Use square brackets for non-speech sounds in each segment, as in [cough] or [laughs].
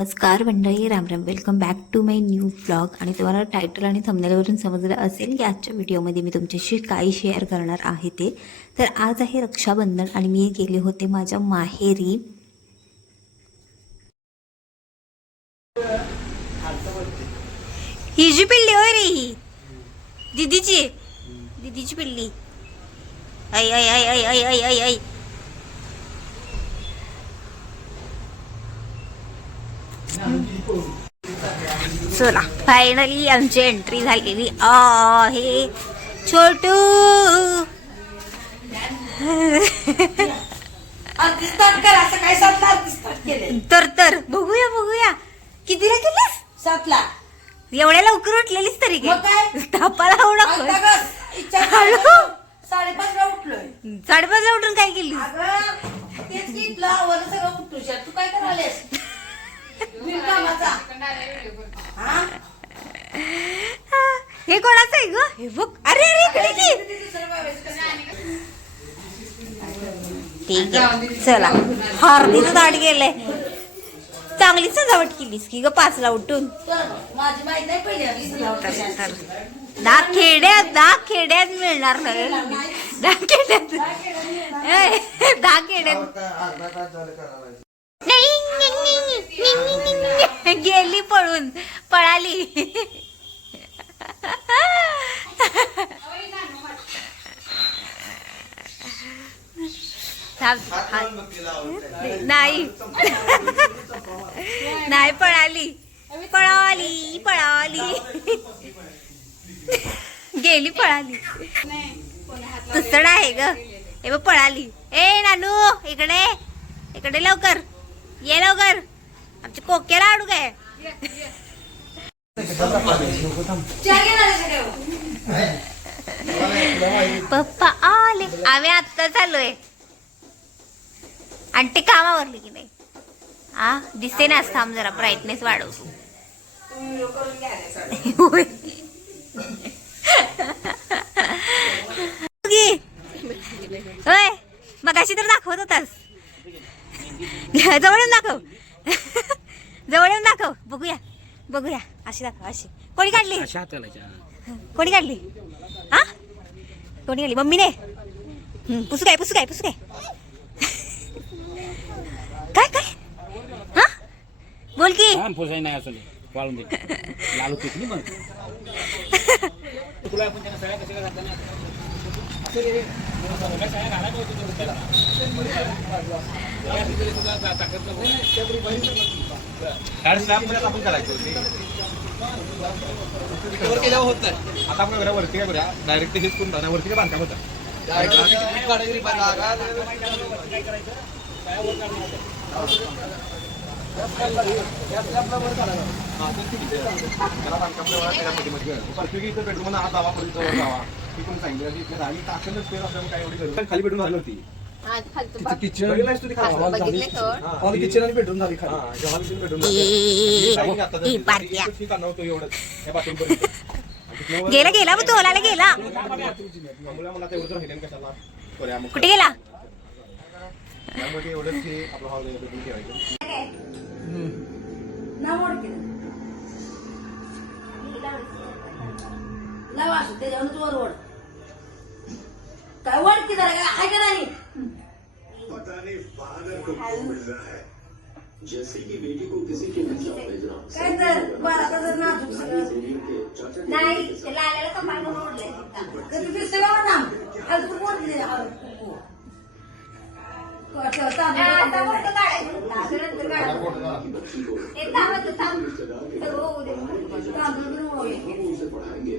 नमस्कार मंडळी Ram Ram. Welcome back to my new blog आणि तुम्हाला टायटल आणि थंबनेलवरून समजलं असेल की आजच्या व्हिडिओमध्ये मी तुमच्याशी काय शेअर करणार आहे ते. तर आज आहे रक्षाबंधन आणि मी गेले होते माझ्या माहेरी. ही जी पिल्ली होय रे ही. दिदीची दिदीची पिल्ली. ऐ ऐ ऐ ऐ ऐ ऐ ऐ चला फायनली आमची एंट्री झालेली आहे. छोटू! तर तर बघूया बघूया. कितीला केलीस? सातला. एवढ्या लवकर उठलेलीस तरी तापाला साडेपाचला साडेपाच साडेपाचला उठून काय केली तू काय करायला हा? हे कोणाचं आहे ग? हे बघ. अरे अरे इकडे की ठीक आहे. चला. हार्दीचं ताट गेलंय. चांगली सजावट केलीस की ग पाचला उठून? दहा खेड्यात दहा खेड्यात मिळणार नाही. दहा खेड्यात. ए, दहा खेड्यात. नाही. [laughs] गेली पळून पळाली. थांब, नाही. नाही पळाली. पळाली पळाली. गेली पळाली. तुसड आहे ग. हे पळाली. ए नानू इकडे. इकडे लवकर. ये लवकर. आमचे कोकेला अडू काय? पप्पा आले. आम्ही आत्ता चालू आणि ते कामावरली की नाही. हा दिसते ना असता जरा ब्राईटनेस वाढवतो होय मग अशी तर दाखवत होतास. जवळून दाखव. बघूया. अशी दाखव अशी. कोणी काढली? कोणी काढली? हा? कोणी काढली? मम्मीने पुसू काय पुसू काय पुसू काय? काय काय? हा? बोल की. नाही [laughs] आपण होत नाही आता आपण वरती काय करूया डायरेक्ट हेच करून वरती काय बांधकाम होतं त्याला बांधकाम पेट्रोल हात लावा परत जवळ लावा एवढी खाली बेडरूम झाली होती. किचन बघितलंयस तू ती खाली? किचन आणि बेडरूम झाली खाली. आता तर ती- गेला गेला मग तो गेला. कुठे गेला? त्याच्यावर काय वड किधर है कि नहीं? पता नहीं बहादुर को मिल रहा है जैसे की बेटी को किसी के काय तर बाराचा जर नाजूक सगळं नाही ते लाल्याला तर मागं ओढलंय कधी फिरते बाबा ना आज तू कोण दिले तांदूळ पढ़ाएंगे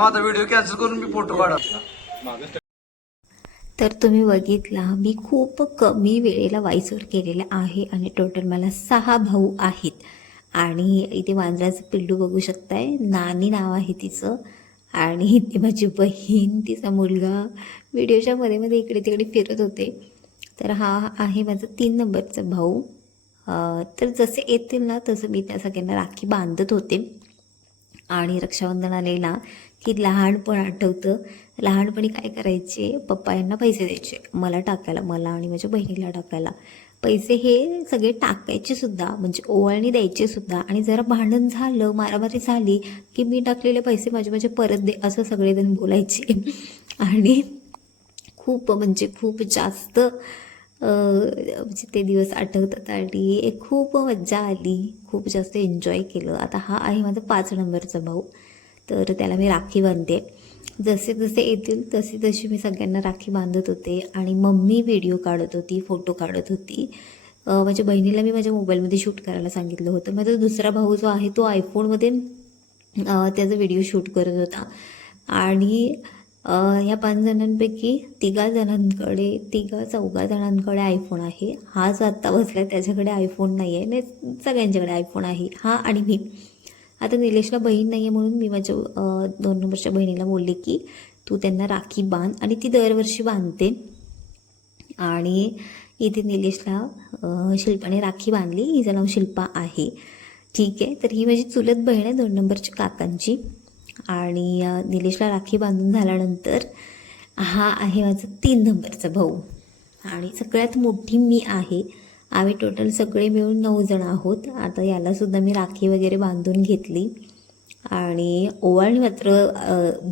आता व्हिडिओ कॅन्सल करून मी फोटो काढा. तर तुम्ही बघितला मी खूप कमी वेळेला वाईसवर केलेला आहे आणि टोटल मला सहा भाऊ आहेत. आणि इथे मांजराचं पिल्लू बघू शकताय. नानी नाव आहे तिचं. आणि इथे माझी बहीण तिचा मुलगा. व्हिडिओच्या मध्ये मध्ये इकडे तिकडे फिरत होते. तर हा आहे माझा तीन नंबरचा भाऊ. तर जसे येतील ना तसं मी त्या सगळ्यांना राखी बांधत होते. आणि रक्षाबंधन आलेला की लहानपण आठवतं. लहानपणी काय करायचे? पप्पा यांना पैसे द्यायचे. मला टाकायला मला आणि माझ्या बहिणीला टाकायला. पैसे हे सगळे टाकायचे सुद्धा म्हणजे ओवाळणी द्यायचे सुद्धा. आणि जरा भांडण झालं मारामारी झाली की मी टाकलेले पैसे माझे माझे परत दे असं सगळेजण बोलायचे. [laughs] आणि खूप म्हणजे खूप जास्त म्हणजे ते दिवस आठवतात आणि खूप मज्जा आली. खूप जास्त एन्जॉय केलं. आता हा आहे माझा पाच नंबरचा भाऊ. तर त्याला मी राखी बांधते. जसे जसे येतील तसे तशी मी सगळ्यांना राखी बांधत होते आणि मम्मी व्हिडिओ काढत होती फोटो काढत होती. माझ्या बहिणीला मी माझ्या मोबाईलमध्ये शूट करायला सांगितलं होतं. माझा दुसरा भाऊ जो आहे तो आयफोनमध्ये त्याचा व्हिडिओ शूट करत होता. आणि ह्या पाच जणांपैकी तिघा जणांकडे तिघा चौघा जणांकडे आयफोन आहे. हा जो आत्ता बसला त्याच्याकडे आयफोन नाही आहे नाही सगळ्यांच्याकडे आयफोन आहे. हा आणि मी. आता निलेशला बहीण नाही आहे म्हणून मी माझ्या दोन नंबरच्या बहिणीला बोलले की तू त्यांना राखी बांध आणि ती दरवर्षी बांधते. आणि इथे निलेशला शिल्पाने राखी बांधली. हिचं नाव शिल्पा आहे. ठीक आहे. तर ही माझी चुलत बहीण आहे दोन नंबरच्या काकांची. आणि निलेशला राखी बांधून झाल्यानंतर हा आहे माझा तीन नंबरचा भाऊ. आणि सगळ्यात मोठी मी आहे. आम्ही टोटल सगळे मिळून नऊ जण आहोत. आता यालासुद्धा मी राखी वगैरे बांधून घेतली. आणि ओवाळणी मात्र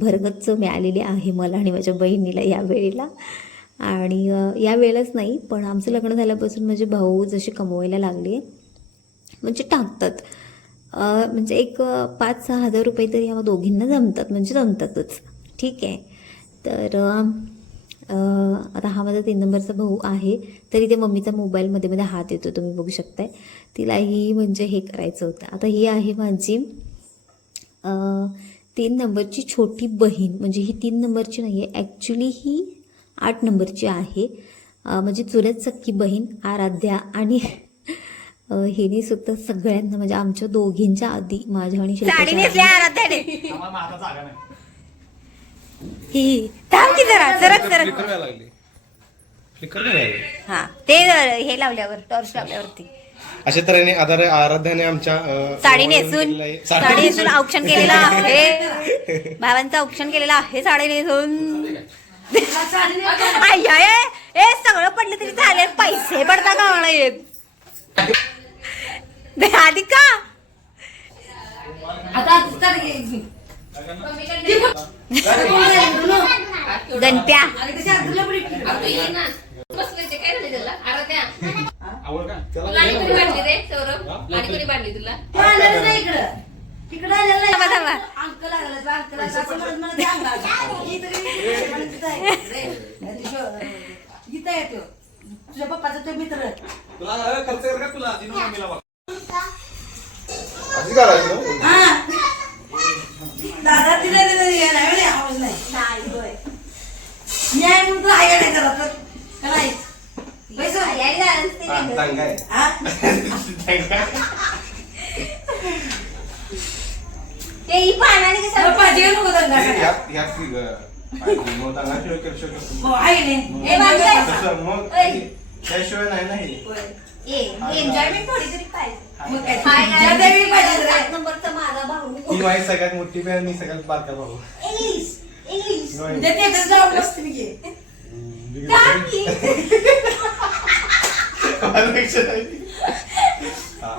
भरगच्च मिळालेली आहे मला आणि माझ्या बहिणीला या वेळेला. आणि यावेळेलाच या नाही पण आमचं लग्न झाल्यापासून माझे भाऊ जसे कमवायला लागले म्हणजे टाकतात. म्हणजे एक पाच सहा हजार रुपये तरी आम्हा दोघींना जमतात म्हणजे जमतातच. ठीक आहे. तर आता हा माझा तीन नंबरचा भाऊ आहे तरी ते मम्मीचा मोबाईलमध्ये मध्ये हात येतो तुम्ही बघू शकताय. तिलाही म्हणजे हे करायचं होतं. आता ही आहे माझी तीन नंबरची छोटी बहीण. म्हणजे ही तीन नंबरची नाही आहे ॲक्च्युली ही आठ नंबरची आहे. म्हणजे चुरत चुलत सख्खी बहीण आराध्या आणि हिने सुद्धा सगळ्यांना म्हणजे आमच्या दोघींच्या आधी माझ्या आणि ही ही. थांब की जरा सरक सरक हा ते हे लावल्यावर टॉर्च लावल्यावरती. अशा तऱ्हेने आधार आराध्याने आमच्या अं, साडी केलेलं नेसून आहे. साडी नेसून. औक्षण केलेलं आहे. भावांचं औक्षण केलेलं आहे साडी नेसून. I, I, I. ए सगळं पडलं तरी झाले पैसे पडता का मला येत. आधी का? गणप्या. तुझ्या पप्पाचा तो मित्र. तुला खर्च कर का तुला? करायची? दादा तिला दिलं नाही आवाज नाही. न्याय म्हणून का नाही घरात. का नाही पैसे हा, दंगा आहे. हा? ते ही पानाने कसं पप्पा जेवण नको दंगा हे, हो. त्याशिवाय नाही नाही एन्जॉयमेंट थोडी तरी पाहिजे मग काय? हाय, हाय. ज्या देवी पाहिजे रे. सात नंबरचा माझा भाऊ ही माझी सगळ्यात मोठी बहीण मी सगळ्यात बारका भाऊ इंग्लिश इंग्लिश म्हणजे ते नाही. हा.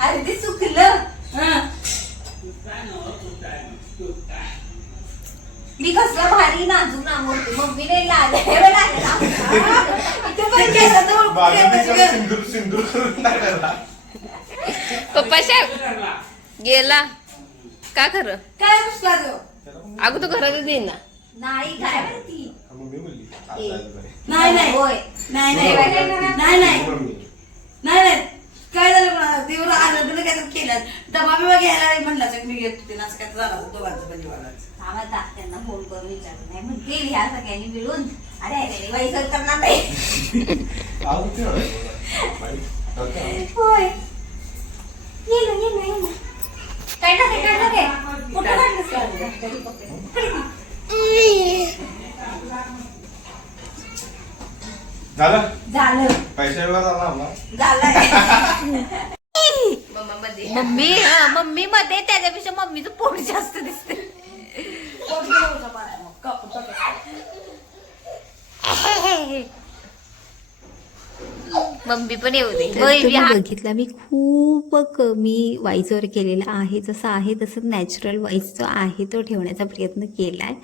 अरे ते चुकलं हा. मी कसला भारी नाजूक नामवते मम्मीने लागले. लागला ते पण केसात ओळखून बाजूला ठेवायचं तिच्या गं. सिंदूर सिंदूर करून टाकायला पप्पा गेला. का खरं? काय रुसला तो? अगं तो घरात देईना नाही काय मम्मी बोलली. बरं. नाही नाही होय. नाही नाही नाही नाही. नाही नाही. काय झालं कोणाला देऊन आलं तुला काय तर केलं डबा बिबा घ्यायला म्हणलं मी घेत होते ना असं काय झालं दोघांचं म्हणजे मला थांबा तात्यांना फोन करून विचारलं नाही. म्हणतील ह्या सगळ्यांनी मिळून. अरे सर करणार नाही ना? ये ना ये ना ना. काय कुठं काढलंस? झालं? झालं. पैसा वेळा झाला आपला झालंय. मम्मा हा, मम्मी मध्ये त्याच्यापेक्षा मम्मीचं पोट जास्त दिसते मम्मी पण येऊ दे. बघितला मी खूप कमी वाईजवर केलेला आहे. जसं आहे तसं नॅचरल वाईज जो आहे तो ठेवण्याचा प्रयत्न केला आहे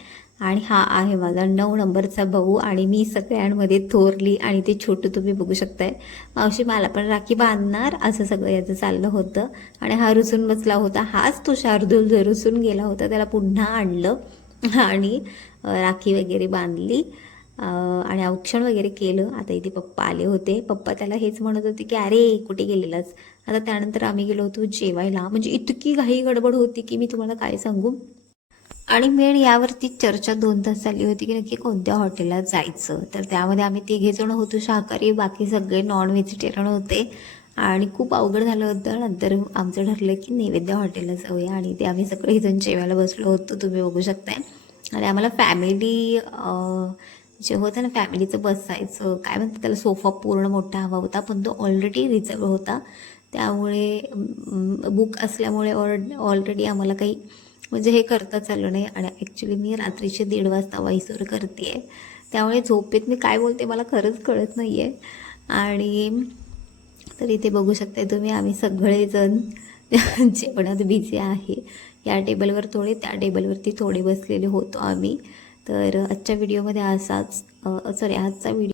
आणि हा आहे माझा नऊ नंबरचा भाऊ आणि मी सगळ्यांमध्ये थोरली आणि ते छोटं तुम्ही बघू शकताय. मावशी मला पण राखी बांधणार असं सगळं याचं चाललं होतं. आणि हा रुसून बसला होता. हाच तो शार्दूल जो रुसून गेला होता त्याला पुन्हा आणलं आणि राखी वगैरे बांधली. आणि औक्षण वगैरे केलं. आता इथे पप्पा आले होते. पप्पा त्याला हेच म्हणत होते की अरे कुठे गेलेलास? आता त्यानंतर आम्ही गेलो होतो जेवायला. म्हणजे इतकी घाई गडबड होती की मी तुम्हाला काय सांगू? आणि मेन यावरती चर्चा दोन तास चालली होती की नक्की कोणत्या हॉटेलला जायचं. तर त्यामध्ये आम्ही तिघे जण होतो शाकाहारी बाकी सगळे नॉन व्हेजिटेरियन होते. आणि खूप अवघड झालं होतं. नंतर आमचं ठरलं की नैवेद्य हॉटेलला जाऊया आणि ते आम्ही सगळेजण जेवायला बसलो होतो. तुम्ही बघू शकताय. आणि आम्हाला फॅमिली जे होतं ना फॅमिलीचं बसायचं काय म्हणतात त्याला सोफा पूर्ण मोठा हवा होता पण तो ऑलरेडी रिझर्व होता. त्यामुळे बुक असल्यामुळे ऑल ऑलरेडी आम्हाला काही म्हणजे हे करता चाललं नाही. आणि ॲक्च्युली मी रात्रीचे दीड वाजता वाईसवर करते आहे त्यामुळे झोपेत मी काय बोलते मला खरंच कळत नाही आहे आणि तर इथे बघू शकताय तुम्ही आम्ही सगळेजण [laughs] जेवणात बिझी आहे. या टेबलवर थोडे त्या टेबलवरती थोडे बसलेले होतो आम्ही. तर आजच्या व्हिडिओमध्ये असाच सॉरी आजचा व्हिडिओ